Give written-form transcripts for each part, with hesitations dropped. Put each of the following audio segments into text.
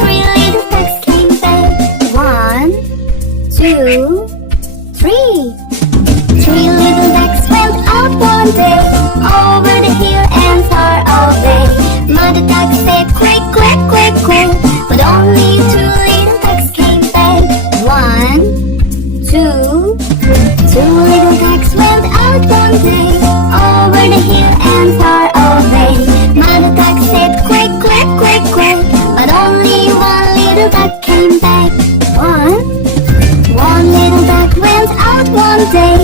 three little ducks came back. 1, 2, 3. Three little ducks went out one day, over the hill and far away. Mother duck said quack, quack, quack, quack, but only two little ducks came back. 1, 2. Two little ducks went out one day, over the hill and far away. Mother duck said quack, quack, quack, quack, but only one little duck came back. One little duck went out one day,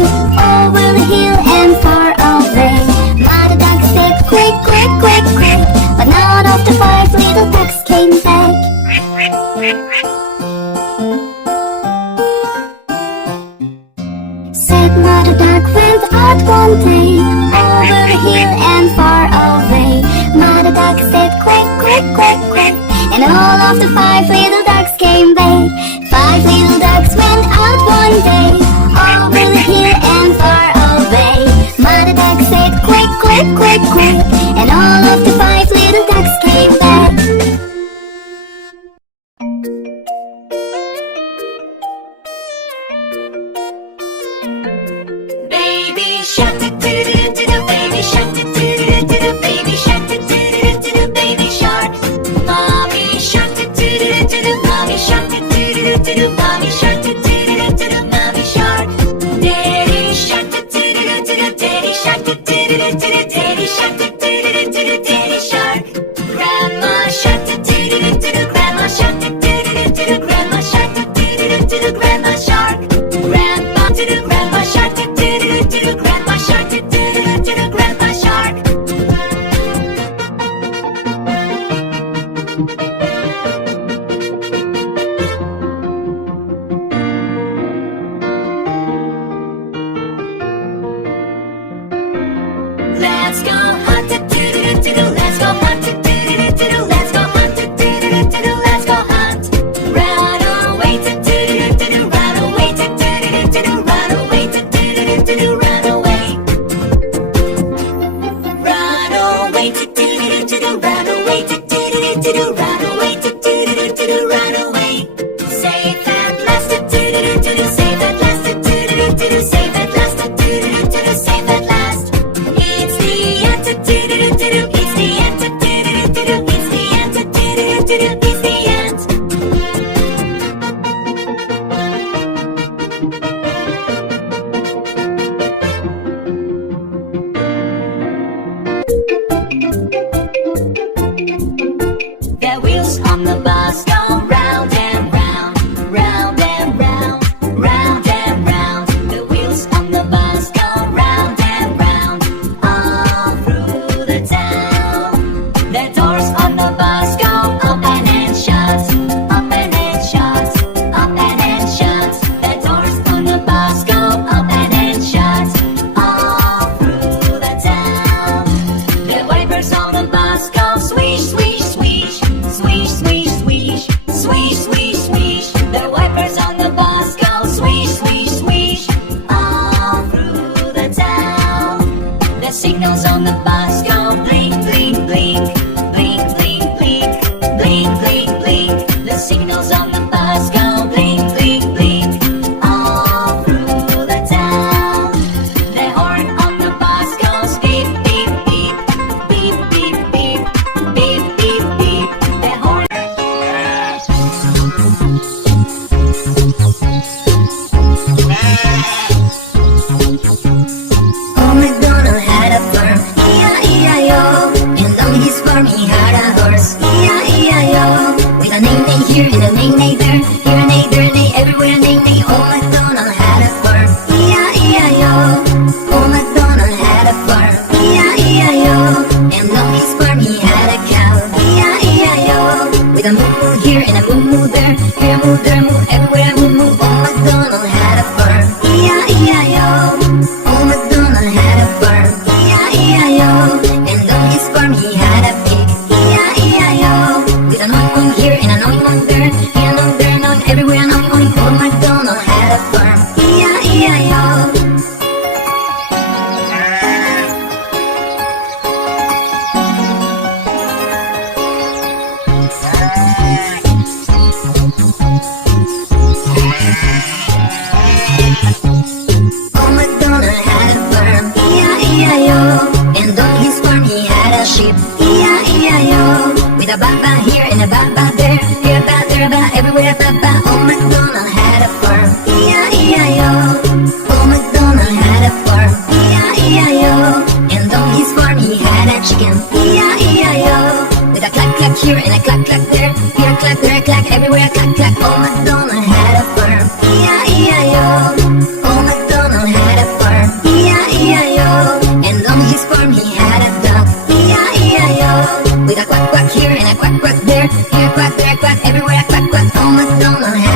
over the hill and far away. Mother duck said quack, quack, quack, quack, but none of the 5 little ducks came back. Said Mother duck went out one day, over the hill and far away. Mother duck said quack, quack, quack, quack, and all of the 5 little ducks came back. 5 little ducks went out one day, over the hill and far away. Mother duck said quack, quack, quack, quack, and all of the 5 little ducks came back. Baby shark do do do do do, baby shark do do do do do, baby shark do do do do do, baby shark. Mommy shark do do do do do, mommy shark do do do do do, mommy shark do do do do do, mommy shark. Daddy shark do do do do do, daddy shark do do do do do, daddy shark do do do do do, daddy shark. Grandma shark do do do do do, grandma shark do do do do do, grandma shark do do do do do, grandma shark. Grandpa do do, grandma shark do do do do, grandma shark do do do do, grandma shark. Let's go hunt do do do do do, let's go hunt do do do do do, let's go hunt do do do do do, let's go hunt. Run away do do do do do, run away do do do do do, run away do do do do do, run away. Run away do do do do do, run away do do do do do, run away do do do do do, run away. Safe at last do do do do do, safe at last do do do do do, safe at last do do do do do, safe at last. It's the end do do do do do, it's the end do do do do do, it's the end do do do do do, it's the end. The wheels on the bus go round and round, round and round, round and round. The wheels on the bus go round and round, all through the town. The doors on the bus go open and shut, open and shut, open and shut. The doors on the bus go open and shut, all through the town. The wipers on the bus go swish, swish, swish, swish, swish, swish, swish, swish, swish. The wipers on the bus go swish, swish, swish, all through the town. The signals on the bus go blink, blink, blink, blink, blink, blink, blink, blink, blink. The signals on the bus go blink, blink, blink, all through the town. The horn on the bus goes beep, beep, beep, beep, beep, beep, beep, beep, beep. The horn. Oh, MacDonald had a farm, E-I-E-I-O, and on his farm he had a horse, E-I-E-I-O, with a neigh-neigh here and a neigh-neigh there, here a neigh, there a neigh, everywhere a neigh-neigh. Oh, MacDonald had a farm, E-I-E-I-O. Oh, MacDonald had a farm, E-I-E-I-O, and on his farm he had a cow, E-I-E-I-O, with a moo-moo here and a moo-moo there, here a moo, there a moo, everywhere a moo-moo. Oh, MacDonald had a farm, E-I-E-I-O. Oh, MacDonald had a farm, E-I-E-I-O, and on his farm he had a pig, E-I-E-I-O, with an oink-oink here and an oink-oink there, here an oink, there an oink, everywhere an oink-oink. Oh, MacDonald had a farm, E-I-E-I-O. Oh, MacDonald had a farm, E-I-E-I-O. Oh, MacDonald had a farm, E-I-E-I-O. And on his farm he had a duck, E-I-E-I-O. With a quack quack here and a quack quack there, here quack, there quack, everywhere a quack quack. Oh, MacDonald had